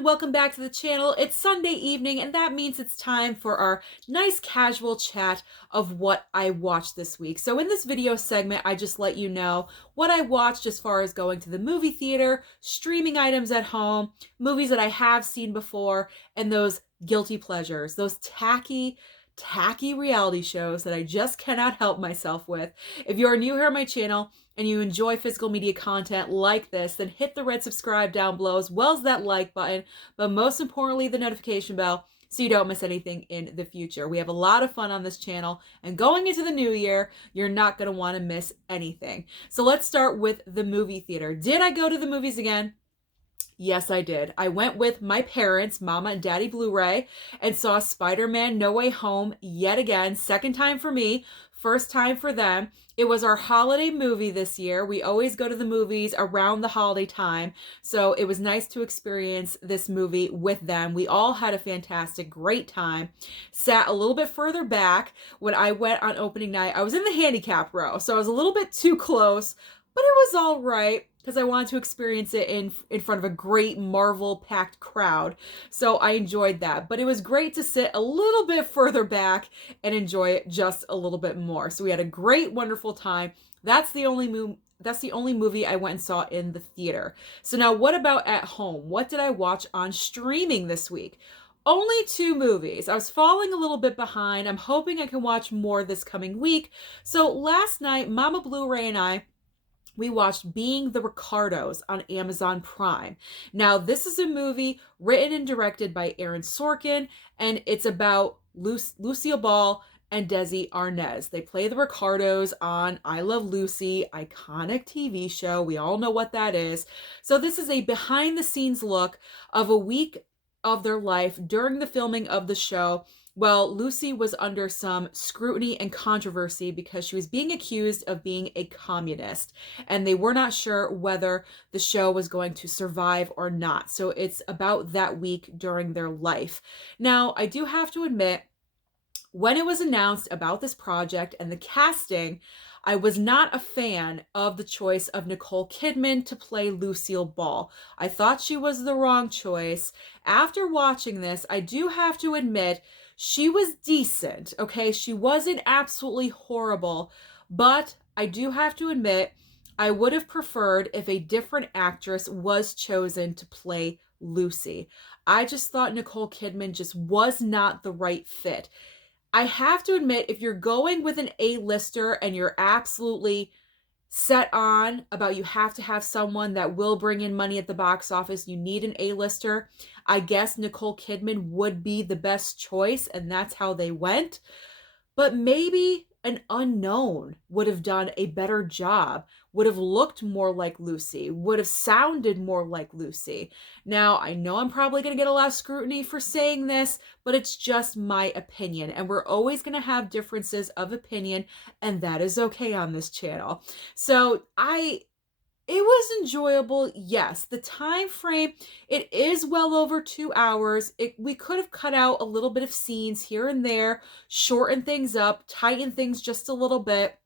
everyone, welcome back to the channel. It's Sunday evening and that means it's time for our nice casual chat of what I watched this week. So in this video segment, I just let you know what I watched as far as going to the movie theater, streaming items at home, movies that I have seen before, and those guilty pleasures, those tacky reality shows that I just cannot help myself with. If you are new here on my channel and you enjoy physical media content like this, then hit the red subscribe down below as well as that like button, but most importantly the notification bell so you don't miss anything in the future. We have a lot of fun on this channel, and going into the new year, you're not going to want to miss anything. So let's start with the movie theater. Did I go to the movies again? Yes, I did. I went with my parents, Mama and Daddy Blu-ray, and saw Spider-Man No Way Home yet again. Second time for me, first time for them. It was our holiday movie this year. We always go to the movies around the holiday time, so it was nice to experience this movie with them. We all had a fantastic, great time. Sat a little bit further back when I went on opening night. I was in the handicap row, so I was a little bit too close, but it was all right because I wanted to experience it in front of a great Marvel-packed crowd. So I enjoyed that. But it was great to sit a little bit further back and enjoy it just a little bit more. So we had a great, wonderful time. That's the only movie I went and saw in the theater. So now what about at home? What did I watch on streaming this week? Only 2 movies. I was falling a little bit behind. I'm hoping I can watch more this coming week. So last night, Mama Blu-ray and we watched Being the Ricardos on Amazon Prime. Now, this is a movie written and directed by Aaron Sorkin, and it's about Lucille Ball and Desi Arnaz. They play the Ricardos on I Love Lucy, iconic TV show. We all know what that is. So this is a behind-the-scenes look of a week of their life during the filming of the show. Well, Lucy was under some scrutiny and controversy because she was being accused of being a communist, and they were not sure whether the show was going to survive or not. So it's about that week during their life. Now, I do have to admit, when it was announced about this project and the casting, I was not a fan of the choice of Nicole Kidman to play Lucille Ball. I thought she was the wrong choice. After watching this, I do have to admit, she was decent, okay? She wasn't absolutely horrible, but I do have to admit, I would have preferred if a different actress was chosen to play Lucy. I just thought Nicole Kidman just was not the right fit. I have to admit, if you're going with an A-lister and you're absolutely set on about you have to have someone that will bring in money at the box office, you need an A-lister, I guess Nicole Kidman would be the best choice, and that's how they went. But maybe an unknown would have done a better job, would have looked more like Lucy, would have sounded more like Lucy. Now, I know I'm probably going to get a lot of scrutiny for saying this, but it's just my opinion, and we're always going to have differences of opinion, and that is okay on this channel. So it was enjoyable, yes. The time frame, it is well over 2 hours. We could have cut out a little bit of scenes here and there, shorten things up, tighten things just a little bit.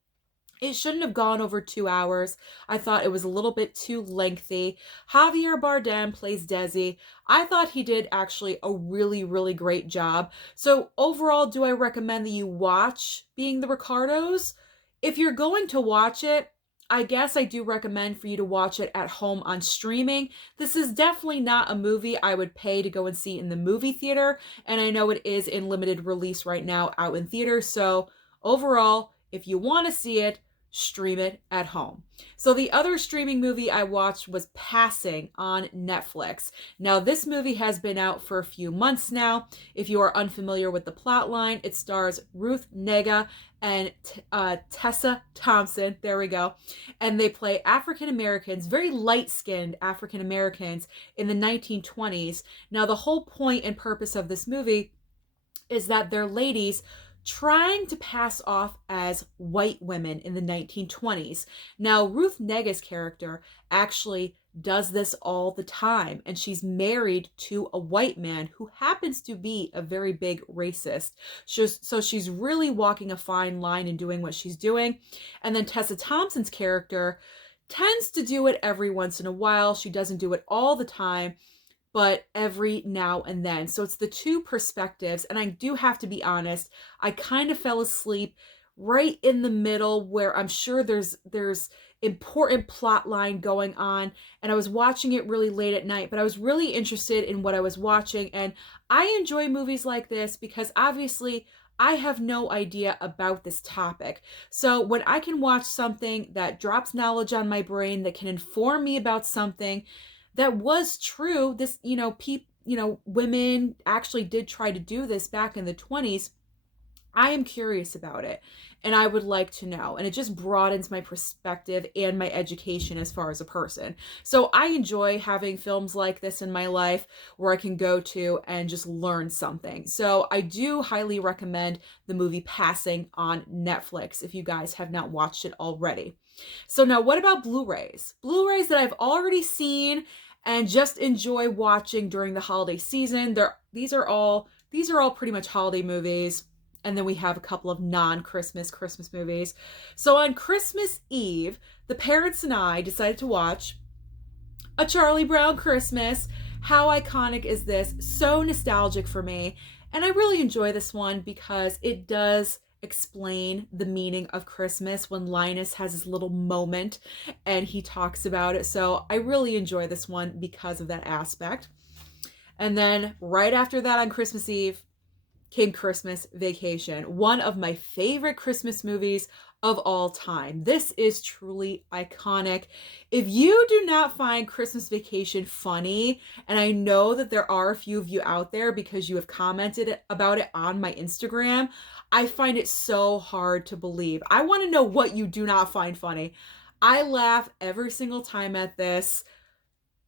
It shouldn't have gone over 2 hours. I thought it was a little bit too lengthy. Javier Bardem plays Desi. I thought he did actually a really, really great job. So overall, do I recommend that you watch Being the Ricardos? If you're going to watch it, I guess I do recommend for you to watch it at home on streaming. This is definitely not a movie I would pay to go and see in the movie theater, and I know it is in limited release right now out in theaters. So overall, if you want to see it, stream it at home. So the other streaming movie I watched was Passing on Netflix. Now, this movie has been out for a few months now. If you are unfamiliar with the plot line, it stars Ruth Negga and Tessa Thompson, there we go, and they play African Americans, very light-skinned African Americans in the 1920s. Now, the whole point and purpose of this movie is that they're ladies trying to pass off as white women in the 1920s. Now, Ruth Negga's character actually does this all the time, and she's married to a white man who happens to be a very big racist. So she's really walking a fine line in doing what she's doing. And then Tessa Thompson's character tends to do it every once in a while. She doesn't do it all the time, but every now and then. So it's the two perspectives. And I do have to be honest, I kind of fell asleep right in the middle where I'm sure there's important plot line going on, and I was watching it really late at night, but I was really interested in what I was watching. And I enjoy movies like this because obviously I have no idea about this topic. So when I can watch something that drops knowledge on my brain, that can inform me about something that was true, this, women actually did try to do this back in the 20s. I am curious about it and I would like to know. And it just broadens my perspective and my education as far as a person. So I enjoy having films like this in my life where I can go to and just learn something. So I do highly recommend the movie Passing on Netflix if you guys have not watched it already. So now what about Blu-rays? Blu-rays that I've already seen and just enjoy watching during the holiday season. These are all pretty much holiday movies. And then we have a couple of non-Christmas Christmas movies. So on Christmas Eve, the parents and I decided to watch A Charlie Brown Christmas. How iconic is this? So nostalgic for me. And I really enjoy this one because it does explain the meaning of Christmas when Linus has his little moment and he talks about it. So I really enjoy this one because of that aspect. And then right after that on Christmas Eve came Christmas Vacation, one of my favorite Christmas movies of all time. This is truly iconic. If you do not find Christmas Vacation funny, and I know that there are a few of you out there because you have commented about it on my Instagram, I find it so hard to believe. I want to know what you do not find funny. I laugh every single time at this.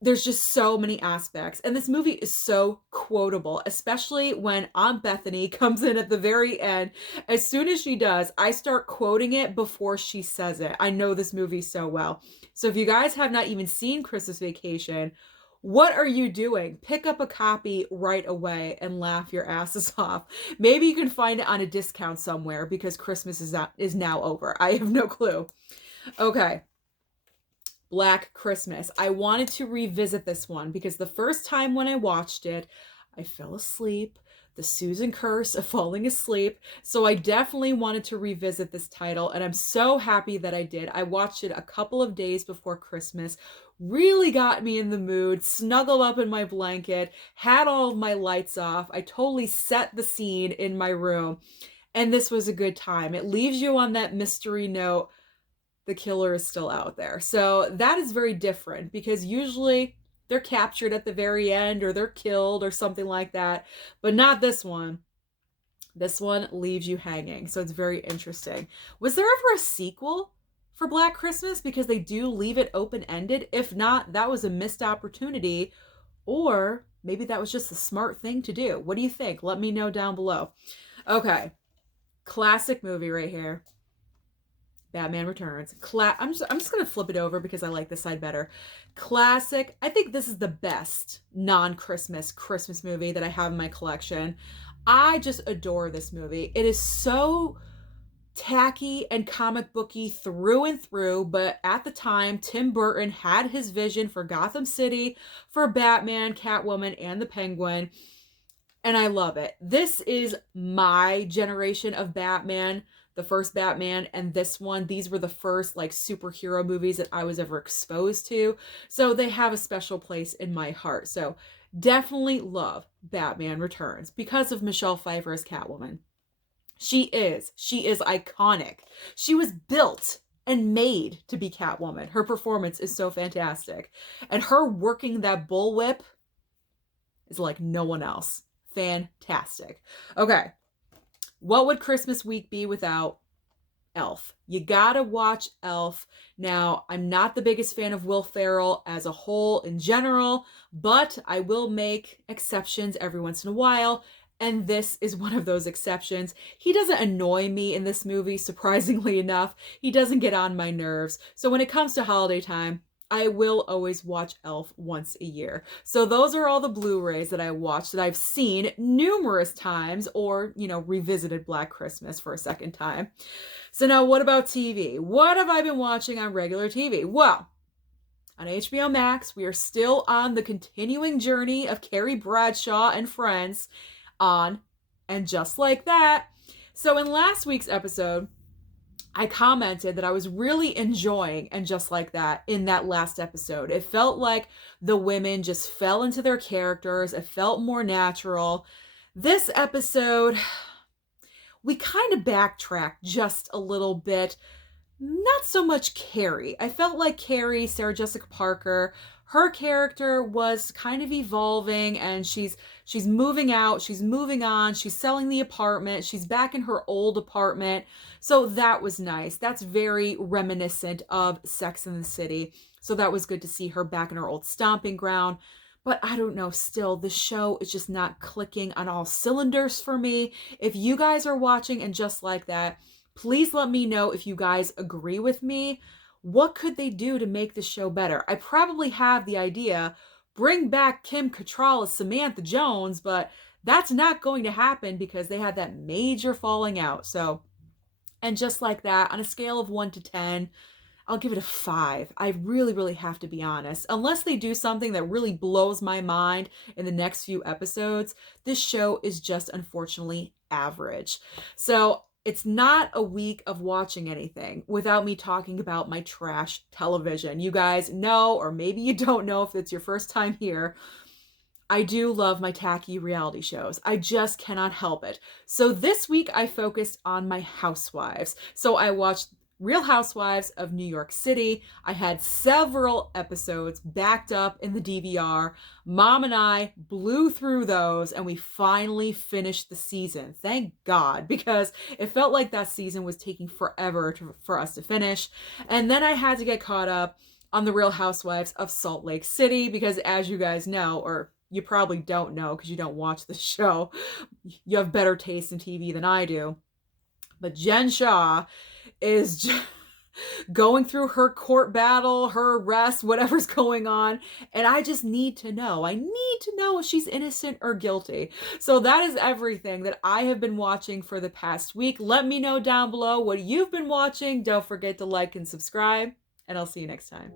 There's just so many aspects. And this movie is so quotable, especially when Aunt Bethany comes in at the very end. As soon as she does, I start quoting it before she says it. I know this movie so well. So if you guys have not even seen Christmas Vacation, what are you doing? Pick up a copy right away and laugh your asses off. Maybe you can find it on a discount somewhere because Christmas is now over. I have no clue. Okay. Black Christmas. I wanted to revisit this one because the first time when I watched it, I fell asleep. The Susan curse of falling asleep. So I definitely wanted to revisit this title, and I'm so happy that I did. I watched it a couple of days before Christmas. Really got me in the mood, snuggled up in my blanket, had all of my lights off. I totally set the scene in my room, and this was a good time. It leaves you on that mystery note. The killer is still out there. So that is very different because usually they're captured at the very end or they're killed or something like that, but not this one. This one leaves you hanging. So it's very interesting. Was there ever a sequel for Black Christmas? Because they do leave it open-ended. If not, that was a missed opportunity, or maybe that was just a smart thing to do. What do you think? Let me know down below. Okay. Classic movie right here. Batman Returns. I'm just going to flip it over because I like this side better. Classic. I think this is the best non-Christmas Christmas movie that I have in my collection. I just adore this movie. It is so tacky and comic booky through and through, but at the time, Tim Burton had his vision for Gotham City, for Batman, Catwoman, and the Penguin, and I love it. This is my generation of Batman. The first Batman and this one, these were the first like superhero movies that I was ever exposed to. So they have a special place in my heart. So definitely love Batman Returns because of Michelle Pfeiffer as Catwoman. She is iconic. She was built and made to be Catwoman. Her performance is so fantastic. And her working that bullwhip is like no one else. Fantastic. Okay. What would Christmas week be without Elf? You gotta watch Elf. Now, I'm not the biggest fan of Will Ferrell as a whole in general, but I will make exceptions every once in a while, and this is one of those exceptions. He doesn't annoy me in this movie, surprisingly enough. He doesn't get on my nerves. So when it comes to holiday time, I will always watch Elf once a year. So those are all the Blu-rays that I watched that I've seen numerous times or, revisited Black Christmas for a second time. So now what about TV? What have I been watching on regular TV? Well, on HBO Max. We are still on the continuing journey of Carrie Bradshaw and friends on And Just Like That. So in last week's episode, I commented that I was really enjoying And Just Like That in that last episode. It felt like the women just fell into their characters. It felt more natural. This episode, we kind of backtracked just a little bit. Not so much Carrie. I felt like Carrie, Sarah Jessica Parker, her character was kind of evolving, and she's moving out, she's moving on, she's selling the apartment, she's back in her old apartment. So that was nice. That's very reminiscent of Sex and the City. So that was good to see her back in her old stomping ground. But I don't know, still, the show is just not clicking on all cylinders for me. If you guys are watching And Just Like That, please let me know if you guys agree with me. What could they do to make this show better? I probably have the idea, bring back Kim Cattrall as Samantha Jones, but that's not going to happen because they had that major falling out. So, And Just Like That, on a scale of 1 to 10, I'll give it a 5. I really, really have to be honest. Unless they do something that really blows my mind in the next few episodes, this show is just unfortunately average. So it's not a week of watching anything without me talking about my trash television. You guys know, or maybe you don't know if it's your first time here, I do love my tacky reality shows. I just cannot help it. So this week I focused on my Housewives. So I watched Real Housewives of New York City. I had several episodes backed up in the DVR. Mom and I blew through those, and we finally finished the season. Thank God, because it felt like that season was taking forever for us to finish. And then I had to get caught up on the Real Housewives of Salt Lake City, because as you guys know, or you probably don't know because you don't watch the show, you have better taste in TV than I do. But Jen Shah is just going through her court battle, her arrest, whatever's going on. And I just need to know. I need to know if she's innocent or guilty. So that is everything that I have been watching for the past week. Let me know down below what you've been watching. Don't forget to like and subscribe, and I'll see you next time.